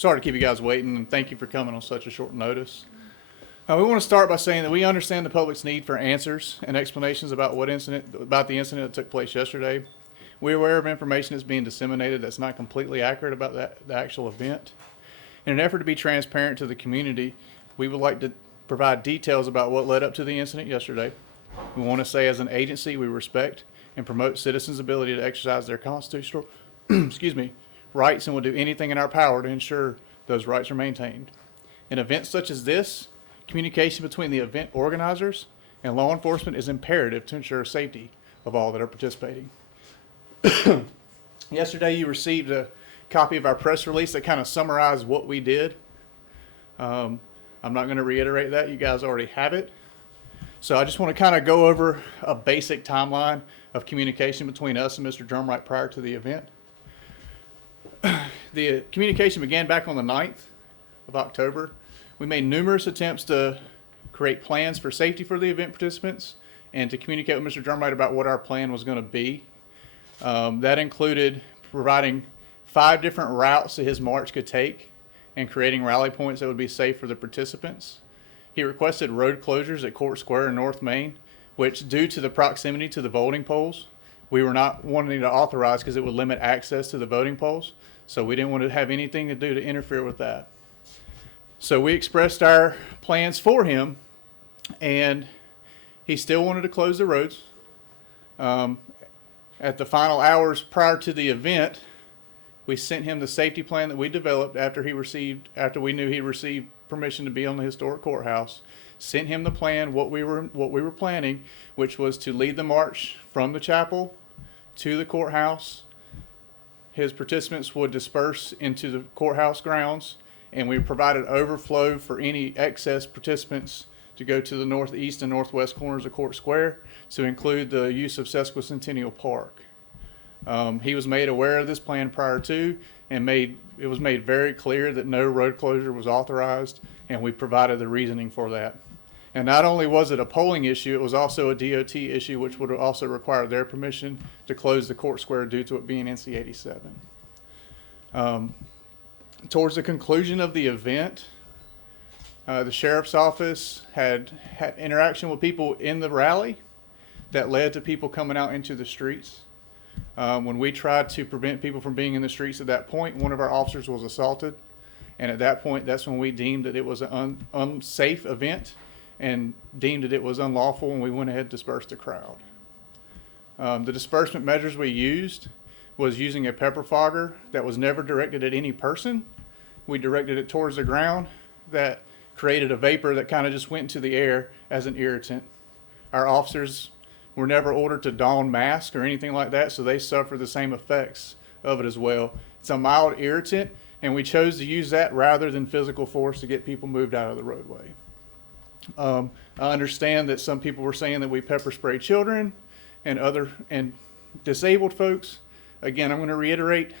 sorry to keep you guys waiting, and thank you for coming on such a short notice. We want to start by saying that we understand the public's need for answers and explanations about the incident that took place yesterday. We're aware of information that's being disseminated that's not completely accurate about the actual event. In an effort to be transparent to the community, we would like to provide details about what led up to the incident yesterday. We want to say, as an agency, we respect and promote citizens' ability to exercise their constitutional rights, and will do anything in our power to ensure those rights are maintained. In events such as this, communication between the event organizers and law enforcement is imperative to ensure safety of all that are participating. Yesterday, you received a copy of our press release that kind of summarized what we did. I'm not going to reiterate that. You guys already have it. So I just want to kind of go over a basic timeline of communication between us and Mr. Drumright prior to the event. The communication began back on the 9th of October. We made numerous attempts to create plans for safety for the event participants and to communicate with Mr. Drumright about what our plan was going to be. That included providing 5 different routes that his march could take and creating rally points that would be safe for the participants. He requested road closures at Court Square in North Main, which, due to the proximity to the voting polls, we were not wanting to authorize because it would limit access to the voting polls. So we didn't want to have anything to do to interfere with that. So we expressed our plans for him, and he still wanted to close the roads. At the final hours prior to the event, we sent him the safety plan that we developed after we knew he received permission to be on the historic courthouse. Sent him the plan, what we were planning, which was to lead the march from the chapel to the courthouse. His participants would disperse into the courthouse grounds, and we provided overflow for any excess participants to go to the northeast and northwest corners of Court Square, to include the use of Sesquicentennial Park. He was made aware of this plan prior to, and it was made very clear that no road closure was authorized, and we provided the reasoning for that. And not only was it a polling issue, it was also a DOT issue, which would also require their permission to close the Court Square due to it being NC 87. Towards the conclusion of the event, the sheriff's office had interaction with people in the rally that led to people coming out into the streets. When we tried to prevent people from being in the streets at that point, one of our officers was assaulted. And at that point, that's when we deemed that it was an unsafe event and deemed that it was unlawful, and we went ahead and dispersed the crowd. The disbursement measures we used was using a pepper fogger that was never directed at any person. We directed it towards the ground that created a vapor that kind of just went into the air as an irritant. Our officers were never ordered to don masks or anything like that, so they suffer the same effects of it as well. It's a mild irritant, and we chose to use that rather than physical force to get people moved out of the roadway. I understand that some people were saying that we pepper spray children and disabled folks. Again, I'm going to reiterate,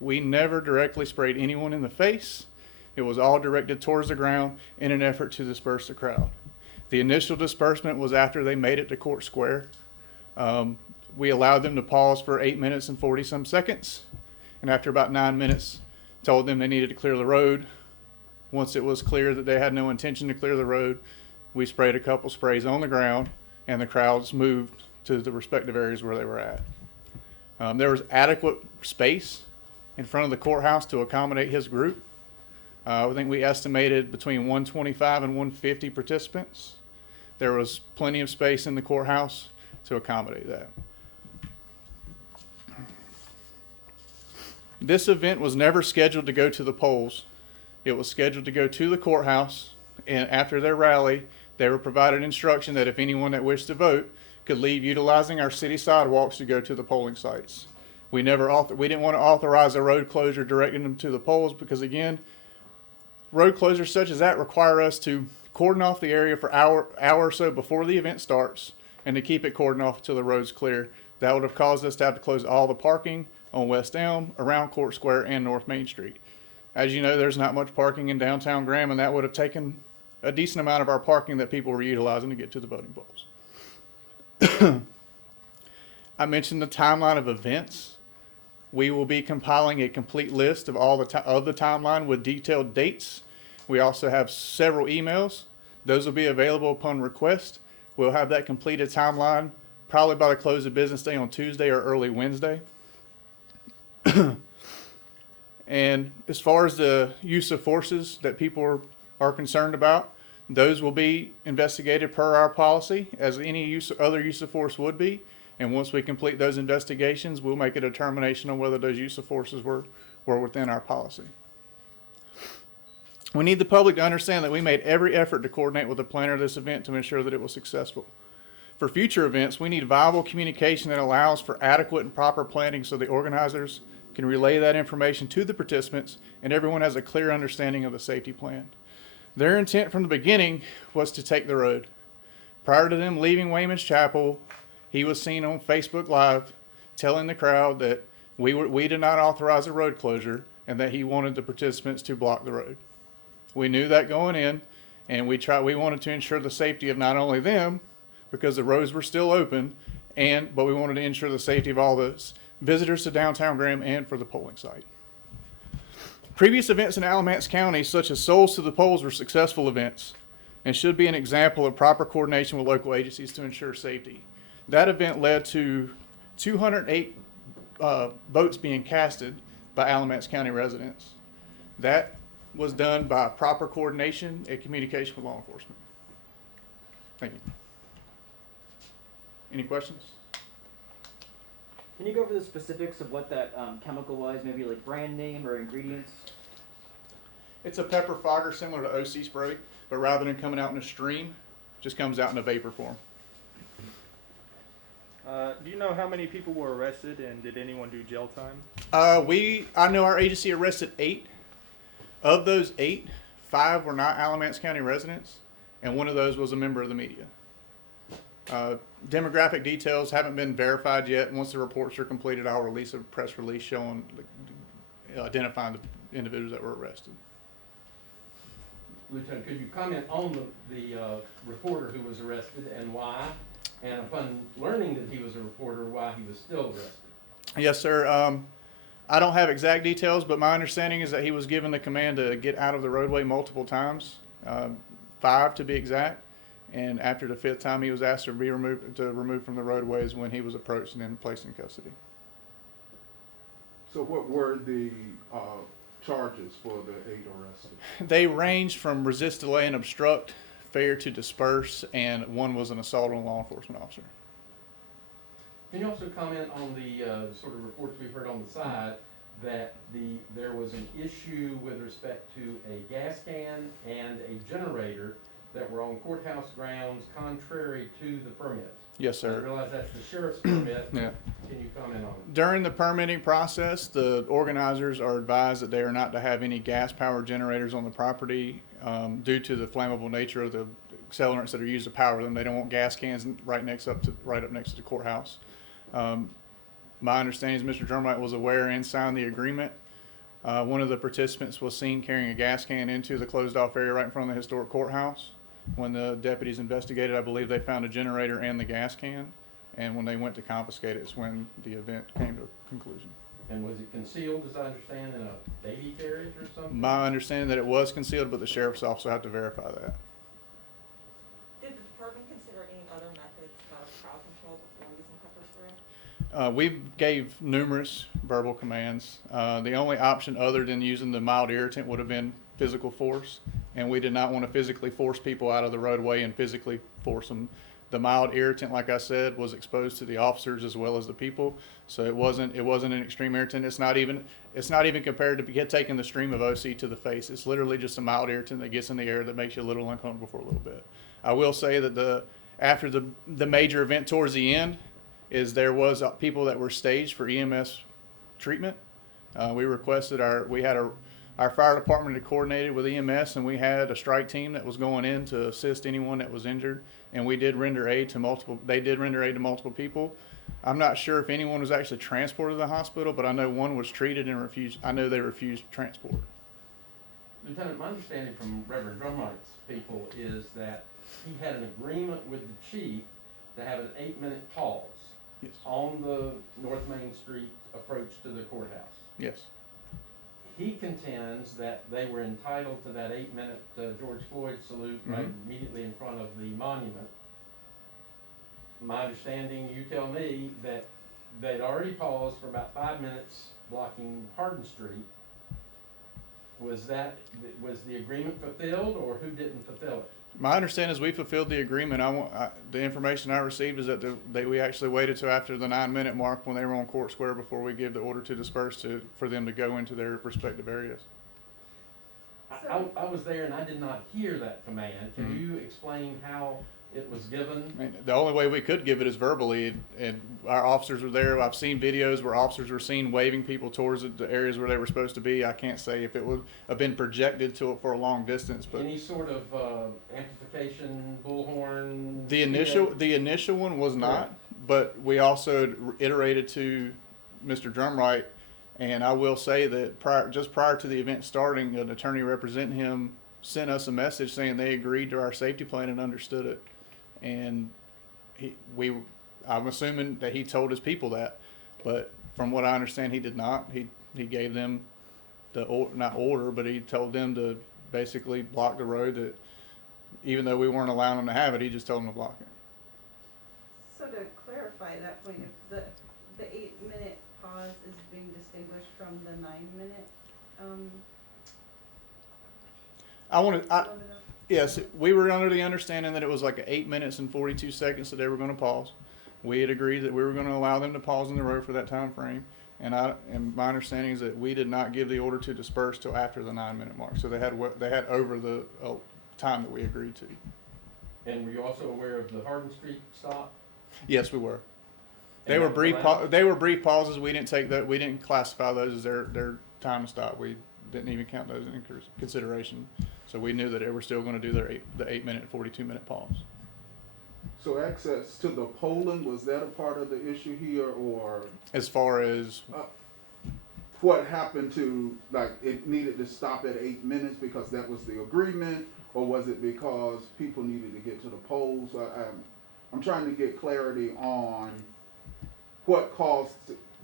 we never directly sprayed anyone in the face. It was all directed towards the ground in an effort to disperse the crowd. The initial disbursement was after they made it to Court Square. We allowed them to pause for 8 minutes and 40 some seconds, and after about 9 minutes, told them they needed to clear the road. Once it was clear that they had no intention to clear the road, we sprayed a couple sprays on the ground, and the crowds moved to the respective areas where they were at. There was adequate space in front of the courthouse to accommodate his group. I think we estimated between 125 and 150 participants. There was plenty of space in the courthouse to accommodate that. This event was never scheduled to go to the polls. It was scheduled to go to the courthouse, and after their rally, they were provided instruction that if anyone that wished to vote could leave utilizing our city sidewalks to go to the polling sites. We didn't want to authorize a road closure directing them to the polls because, again, road closures such as that require us to cordon off the area for an hour or so before the event starts and to keep it cordoned off until the road's clear. That would have caused us to have to close all the parking on West Elm, around Court Square, and North Main Street. As you know, there's not much parking in downtown Graham, and that would have taken a decent amount of our parking that people were utilizing to get to the voting polls. I mentioned the timeline of events. We will be compiling a complete list of all of the timeline with detailed dates. We also have several emails. Those will be available upon request. We'll have that completed timeline probably by the close of business day on Tuesday or early Wednesday. And as far as the use of forces that people are concerned about, those will be investigated per our policy as any other use of force would be. And once we complete those investigations, we'll make a determination on whether those use of forces were within our policy. We need the public to understand that we made every effort to coordinate with the planner of this event to ensure that it was successful. For future events, we need viable communication that allows for adequate and proper planning so the organizers can relay that information to the participants and everyone has a clear understanding of the safety plan. Their intent from the beginning was to take the road. Prior to them leaving Wayman's Chapel, he was seen on Facebook Live telling the crowd that we did not authorize a road closure and that he wanted the participants to block the road. We knew that going in, and we wanted to ensure the safety of not only them, because the roads were still open, but we wanted to ensure the safety of all the visitors to downtown Graham and for the polling site. Previous events in Alamance County, such as Souls to the Polls, were successful events and should be an example of proper coordination with local agencies to ensure safety. That event led to 208 votes being casted by Alamance County residents. That was done by proper coordination and communication with law enforcement. Thank you. Any questions? Can you go over the specifics of what that chemical was, maybe like brand name or ingredients? It's a pepper fogger similar to OC spray, but rather than coming out in a stream, it just comes out in a vapor form. Do you know how many people were arrested and did anyone do jail time? I know our agency arrested 8. Of those 8, 5 were not Alamance County residents, and one of those was a member of the media. Demographic details haven't been verified yet. Once the reports are completed, I'll release a press release showing, identifying the individuals that were arrested. Lieutenant, could you comment on the reporter who was arrested and why? And upon learning that he was a reporter, why he was still arrested? Yes, sir. I don't have exact details, but my understanding is that he was given the command to get out of the roadway multiple times, 5 to be exact. And after the 5th time, he was asked to be removed from the roadways when he was approached and then placed in custody. So what were the charges for the 8 arrested? They ranged from resist, delay, and obstruct, failure to disperse, and one was an assault on a law enforcement officer. Can you also comment on the sort of reports we've heard on the side that there was an issue with respect to a gas can and a generator that were on courthouse grounds contrary to the permit? Yes, sir. I realize that's the sheriff's permit. Yeah. Can you comment on it? During the permitting process, the organizers are advised that they are not to have any gas-powered generators on the property due to the flammable nature of the accelerants that are used to power them. They don't want gas cans right up next to the courthouse. My understanding is Mr. Drumlight was aware and signed the agreement. One of the participants was seen carrying a gas can into the closed-off area right in front of the historic courthouse. When the deputies investigated, I believe they found a generator and the gas can, and when they went to confiscate it, it's when the event came to a conclusion. And was it concealed, as I understand, in a baby carriage or something? My understanding that it was concealed, but the sheriff's office will have to verify that. Did the department consider any other methods of crowd control before using pepper spray? We gave numerous verbal commands. The only option other than using the mild irritant would have been physical force, and we did not want to physically force people out of the roadway and physically force them. The mild irritant, like I said, was exposed to the officers as well as the people, so it wasn't an extreme irritant. It's not even compared to taking the stream of OC to the face. It's literally just a mild irritant that gets in the air that makes you a little uncomfortable for a little bit. I will say that after the major event towards the end, there was people that were staged for EMS treatment. We requested our fire department had coordinated with EMS, and we had a strike team that was going in to assist anyone that was injured, and we did render aid to multiple. They did render aid to multiple people. I'm not sure if anyone was actually transported to the hospital, but I know one was treated and refused. I know they refused transport. Lieutenant, my understanding from Reverend Drumlight's people is that he had an agreement with the chief to have an 8-minute pause. Yes. On the North Main Street approach to the courthouse. Yes. He contends that they were entitled to that 8-minute George Floyd salute right immediately in front of the monument. My understanding, you tell me, that they'd already paused for about 5 minutes blocking Hardin Street. Was the agreement fulfilled, or who didn't fulfill it? My understanding is we fulfilled the agreement. The information I received is that we actually waited till after the 9-minute mark when they were on Court Square before we gave the order to disperse for them to go into their respective areas. I was there and I did not hear that command. Can you explain how it was given? I mean, the only way we could give it is verbally, and our officers were there. I've seen videos where officers were seen waving people towards the areas where they were supposed to be. I can't say if it would have been projected to it for a long distance, but Any sort of amplification, bullhorn? the initial one was not. But we also iterated to Mr. Drumright, and I will say that just prior to the event starting, an attorney representing him sent us a message saying they agreed to our safety plan and understood it. And I'm assuming that he told his people that, but from what I understand, he did not. He gave them not order, but he told them to basically block the road. That even though we weren't allowing them to have it, he just told them to block it. So to clarify that point, if the 8-minute pause is being distinguished from the 9-minute limit of Yes, we were under the understanding that it was like 8 minutes and 42 seconds that they were going to pause. We had agreed that we were going to allow them to pause in the road for that time frame. And my understanding is that we did not give the order to disperse till after the 9-minute mark. So they had over the time that we agreed to. And were you also aware of the Hardin Street stop? Yes, we were. They And were that was brief. allowed? They were brief pauses. We didn't take that. We didn't classify those as their time to stop. We didn't even count those in consideration. So we knew that they were still going to do the 8-minute, 42-minute pause. So access to the polling, was that a part of the issue here, or As far as what happened to, like, it needed to stop at 8 minutes because that was the agreement, or was it because people needed to get to the polls? I'm trying to get clarity on what caused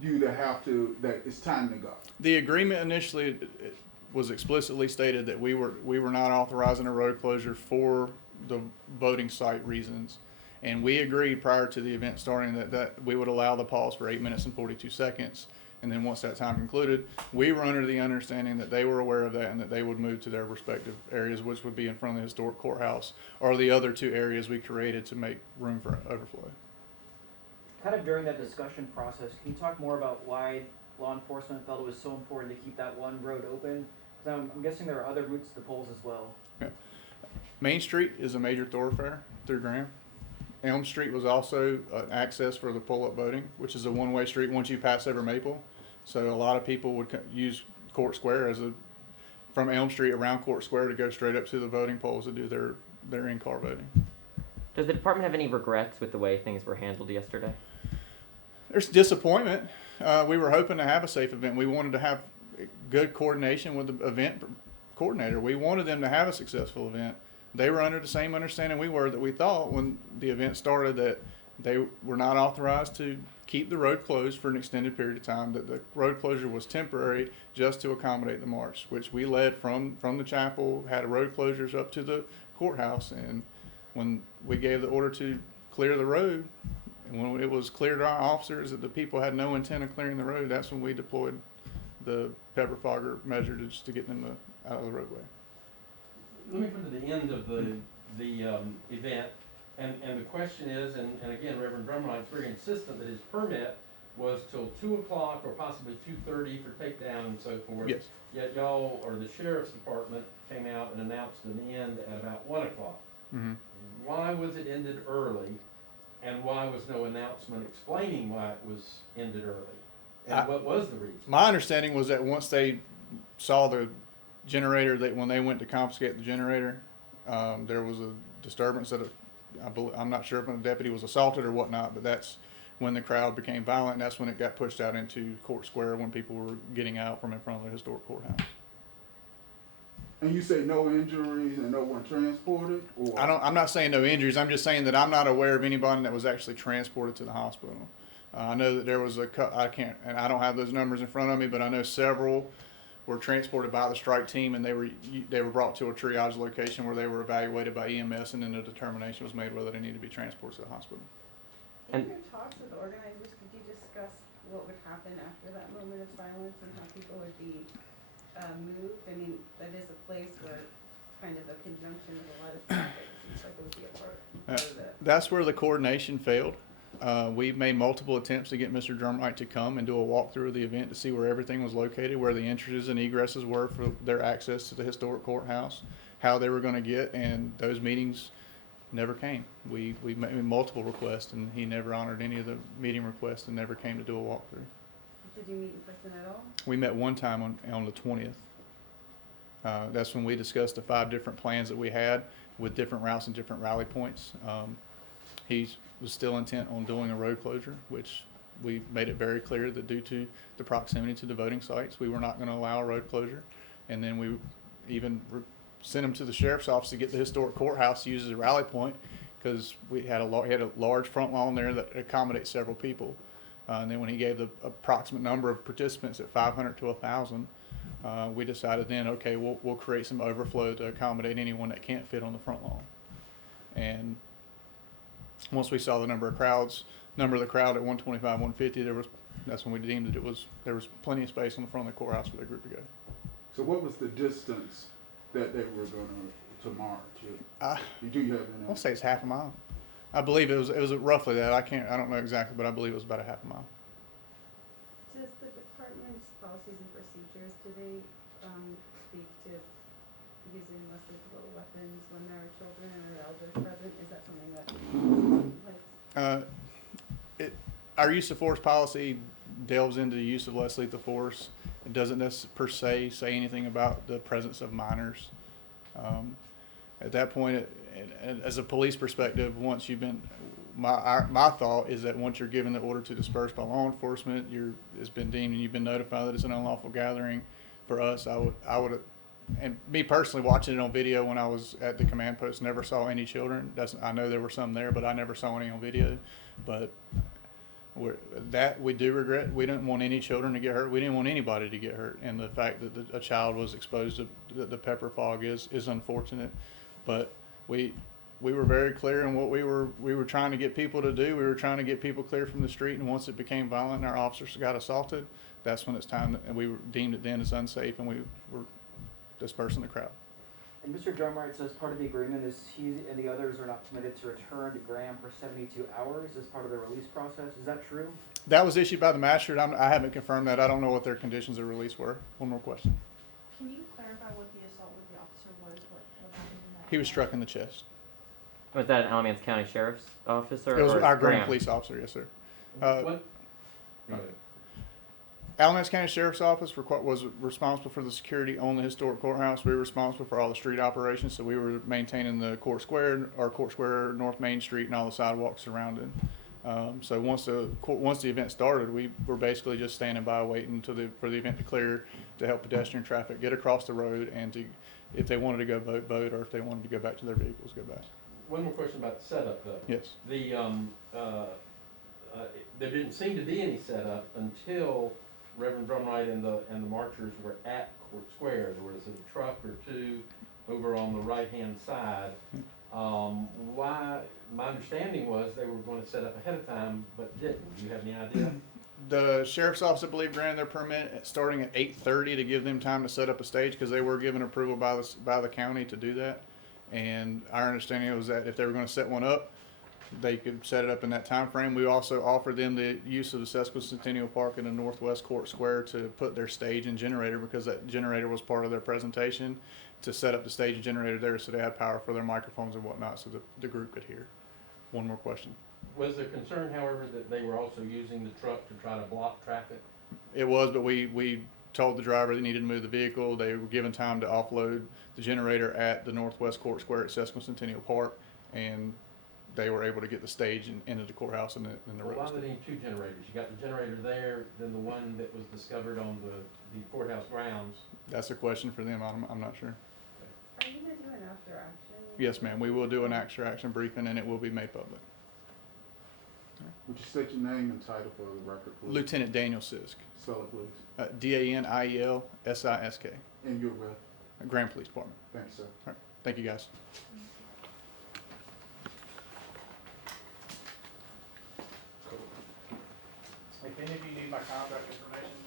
you to have to, that it's time to go. the agreement initially it was explicitly stated that we were not authorizing a road closure for the voting site reasons. And we agreed prior to the event starting that we would allow the pause for 8 minutes and 42 seconds. And then once that time concluded, we were under the understanding that they were aware of that and that they would move to their respective areas, which would be in front of the historic courthouse or the other two areas we created to make room for overflow. Kind of during that discussion process, can you talk more about why law enforcement felt it was so important to keep that one road open? Because I'm guessing there are other routes to the polls as well. Main Street is a major thoroughfare through Graham. Elm Street was also access for the pull-up voting, which is a one-way street once you pass over Maple. So a lot of people would use Court Square from Elm Street around Court Square to go straight up to the voting polls to do their in-car voting. Does the department have any regrets with the way things were handled yesterday? There's disappointment. We were hoping to have a safe event. We wanted to have good coordination with the event coordinator. We wanted them to have a successful event. They were under the same understanding we were, that we thought when the event started that they were not authorized to keep the road closed for an extended period of time, that the road closure was temporary just to accommodate the march, which we led from the chapel, had road closures up to the courthouse. And when we gave the order to clear the road, and when it was clear to our officers that the people had no intent of clearing the road, that's when we deployed the pepper fogger measure just to get them out of the roadway. Let me come to the end of the event, and the question is, and again, Reverend Drumlight's very insistent that his permit was till 2 o'clock or possibly 2:30 for takedown and so forth. Yes. Yet y'all, or the sheriff's department, came out and announced an end at about 1 o'clock. Mm-hmm. Why was it ended early, and why was no announcement explaining why it was ended early? And what was the reason? My understanding was that once they saw the generator, that when they went to confiscate the generator, there was a disturbance that I'm not sure if a deputy was assaulted or whatnot, but that's when the crowd became violent, and that's when it got pushed out into Court Square when people were getting out from in front of the historic courthouse. And you say no injuries and no one transported, or? I'm not saying no injuries. I'm just saying that I'm not aware of anybody that was actually transported to the hospital. I know that there was I can't, and I don't have those numbers in front of me, but I know several were transported by the strike team, and they were brought to a triage location where they were evaluated by EMS, and then a determination was made whether they needed to be transported to the hospital. In And- your talks with the organizers, did you discuss what would happen after that moment of silence and how people would be moved? I mean, that is a place where kind of a conjunction of a lot of traffic. It seems like it would be a part of it. That's where the coordination failed. We've made multiple attempts to get Mr. Drumright to come and do a walkthrough of the event to see where everything was located, where the entrances and egresses were for their access to the historic courthouse, how they were going to get, and those meetings never came. We made multiple requests, and he never honored any of the meeting requests and never came to do a walkthrough. Did you meet in person at all? We met one time on the 20th. That's when we discussed the 5 different plans that we had with different routes and different rally points. He was still intent on doing a road closure, which we made it very clear that due to the proximity to the voting sites, we were not going to allow a road closure. And then we even sent him to the sheriff's office to get the historic courthouse to use as a rally point, because we had a large front lawn there that accommodates several people. And then when he gave the approximate number of participants at 500 to 1,000, we decided then, okay, we'll create some overflow to accommodate anyone that can't fit on the front lawn. And once we saw the number of the crowd at 125, 150, that's when we deemed that there was plenty of space on the front of the courthouse for the group to go. So what was the distance that they were going to march? Do you have any? I'll say it's half a mile. I believe it was roughly that. I don't know exactly, but I believe it was about a half a mile. Does the department's policies and procedures, do they speak to using less lethal weapons when there are children or elders present? Is that something that Our use of force policy delves into the use of less lethal force. It doesn't per se say anything about the presence of minors. At that point, as a police perspective, once you've been, my thought is that once you're given the order to disperse by law enforcement, it's been deemed and you've been notified that it's an unlawful gathering. For us, I would, and me personally, watching it on video when I was at the command post, never saw any children. I know there were some there, but I never saw any on video. But we do regret. We didn't want any children to get hurt. We didn't want anybody to get hurt. And the fact that a child was exposed to the pepper fog is unfortunate. But we were very clear in what we were trying to get people to do. We were trying to get people clear from the street. And once it became violent and our officers got assaulted, that's when it's time. And we deemed it then as unsafe, and we were dispersing the crowd. And Mr. Drumright says part of the agreement is he and the others are not permitted to return to Graham for 72 hours as part of the release process. Is that true? That was issued by the magistrate. I haven't confirmed that. I don't know what their conditions of release were. One more question. Can you clarify what the assault with the officer was? What happened in that? He was struck in the chest. Was that an Alamance County Sheriff's officer? It was or our Graham Graham? police officer, yes, sir. What? Go ahead. Alamance County Sheriff's Office was responsible for the security on the historic courthouse. We were responsible for all the street operations, so we were maintaining the court square, North Main Street, and all the sidewalks surrounding. So once the event started, we were basically just standing by waiting for the event to clear to help pedestrian traffic get across the road, and if they wanted to go vote, or if they wanted to go back to their vehicles, go back. One more question about the setup, though. Yes. There didn't seem to be any setup until Reverend Drumright and the marchers were at Court Square. There was a truck or two over on the right-hand side. Why? My understanding was they were going to set up ahead of time, but didn't. Do you have any idea? The sheriff's office, I believe, granted their permit starting at 8:30 to give them time to set up a stage, because they were given approval by the county to do that. And our understanding was that if they were going to set one up, they could set it up in that time frame. We also offered them the use of the Sesquicentennial Park in the Northwest Court Square to put their stage and generator, because that generator was part of their presentation, to set up the stage and generator there so they had power for their microphones and whatnot so the group could hear. One more question. Was there concern, however, that they were also using the truck to try to block traffic? It was, but we told the driver they needed to move the vehicle. They were given time to offload the generator at the Northwest Court Square at Sesquicentennial Park, and they were able to get the stage into the courthouse and the road. Why do they need two generators? You got the generator there, then the one that was discovered on the courthouse grounds. That's a question for them. I'm not sure. Are you going to do an after action? Yes, ma'am. We will do an after action briefing, and it will be made public. Would you state your name and title for the record, please? Lieutenant Daniel Sisk, Spell it, please. DANIELSISK, And you're with? Grand Police Department. Thanks, sir. All right. Thank you, guys. If any of you need my contact information,